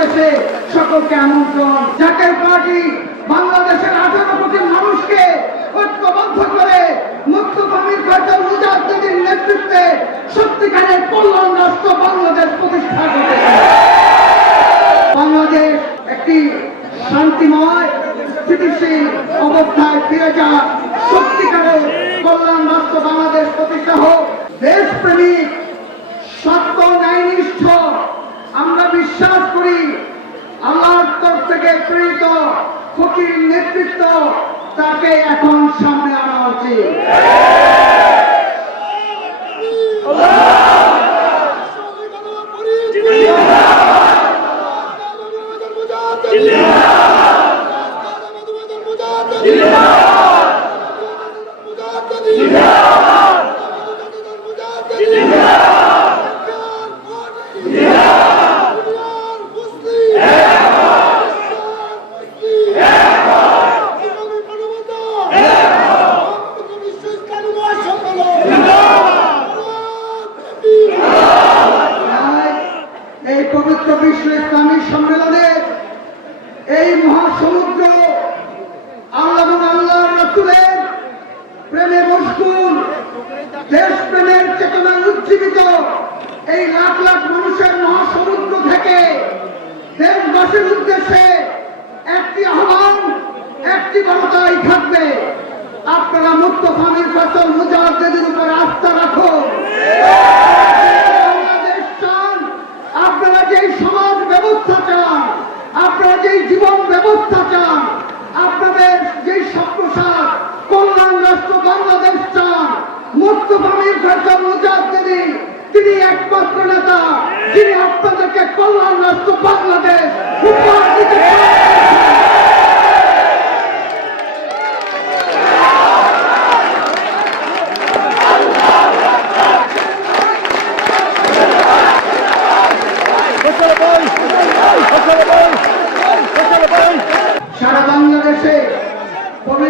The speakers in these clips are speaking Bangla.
বাংলাদেশে সকলকে আমন্ত্রণ। জাকের পার্টি বাংলাদেশের আঠারো কোটি মানুষকে ঐক্যবদ্ধ করে মুক্ত আমির ফয়সাল মুজাহিদের নেতৃত্বে সত্যিকারের কল্যাণ রাষ্ট্র বাংলাদেশ প্রতিষ্ঠা করেছে। বাংলাদেশ একটি শান্তিময়, স্থিতিশীল অবস্থায় ফিরে যা সত্যিকারের কল্যাণ রাষ্ট্র বাংলাদেশ প্রতিষ্ঠা হোক। দেশপ্রেমিক সত্য ন্যায়নিষ্ঠ আমরা বিশ্বাস করি আল্লাহর তরফ থেকে প্রেরিত ফকির নেতৃত্ব তাকে এখন সামনে আনা উচিত। তাই পবিত্র বিশ্ব ইসলামী সম্মেলনে এই মহাসমুদ্র আল্লাহ আল্লাহ রসুলের প্রেমে মশগুল, দেশপ্রেমের চেতনায় উজ্জীবিত এই লাখ লাখ মানুষের মহাসমুদ্র থেকে দেশবাসীর উদ্দেশ্যে একটি আহ্বান, একটি বার্তাই থাকবে। আপনারা মুক্ত ফামির ফসল মুজাহিদের উপর আস্থা রাখুন বাংলাদেশ চান আপনারা যেই সমাজ ব্যবস্থা চান আপনারা যেই চান আপনাদের যেই স্বপ্নসার কল্যাণ রাষ্ট্র বাংলাদেশ চান তিনি একমাত্র নেতা, যিনি আপনাদেরকে কল্যাণ রাষ্ট্র বাংলাদেশ উপহার দিতে পারেন। সারা বাংলাদেশে পবিত্র এই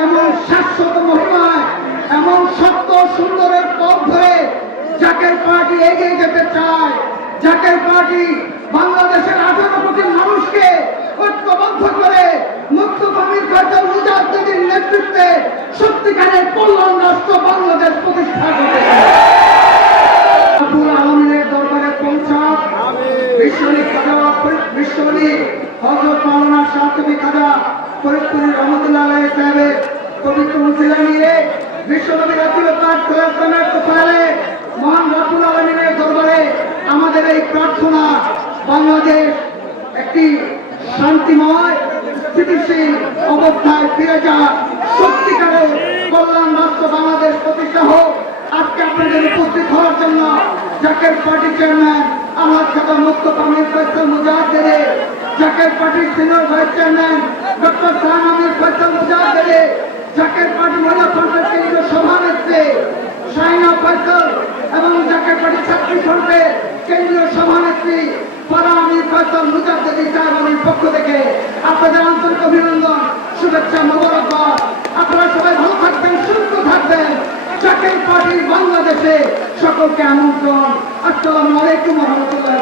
এমন শাশ্বত মহিমায়, এমন সত্য সুন্দরের পথ ধরে জাকের পার্টি এগিয়ে যেতে চায়, জাকের পার্টি বাংলাদেশের আঠারো কোটি মানুষকে ঐক্যবদ্ধ করে মুক্ত ফয়সাল মুজাহিদের নেতৃত্বে সত্যিকারের কল্যাণ রাষ্ট্র বাংলাদেশ প্রতিষ্ঠা পৌঁছাক বিশ্বনী খাজা বিশ্বনী হজরত মাওলানা শাহতবি খাজা ফরিদপুরি রহমতুল্লাহ আলাইহি প্রার্থনা বাংলাদেশ একটি শান্তিময়, স্থিতিশীল অবস্থায় ফিরে যা সত্যিকারের কল্যাণ রাষ্ট্র বাংলাদেশ প্রতিষ্ঠা হোক। আজকে আপনাদের উপস্থিত হওয়ার জন্য জাকের পার্টি চেয়ারম্যান, আমার খাতা মুক্ত পামির ফয়সাল মুজাহিদে জাকের পার্টির senior vice chairman, doctor Sahan Amir Faisal Mujaddedi Zaker Party মহিলা ফ্রন্টের কেন্দ্রীয় সভানেত্রী, শাহিনা ফয়সাল এবং জাকের পার্টি ছাত্রী ফ্রন্টের কেন্দ্রীয় সভানেত্রী পাড়া নির্বাচন মুজাদ্দি সাহেবের পক্ষ থেকে আপনাদের আন্তরিক অভিনন্দন, শুভেচ্ছা মোবারক আপনারা সবাই ভালো থাকবেন, সুস্থ থাকবেন। চাকরি পার্টি বাংলাদেশে সকলকে আমন্ত্রণ। আসসালামু আলাইকুম রহমতুল্লাহ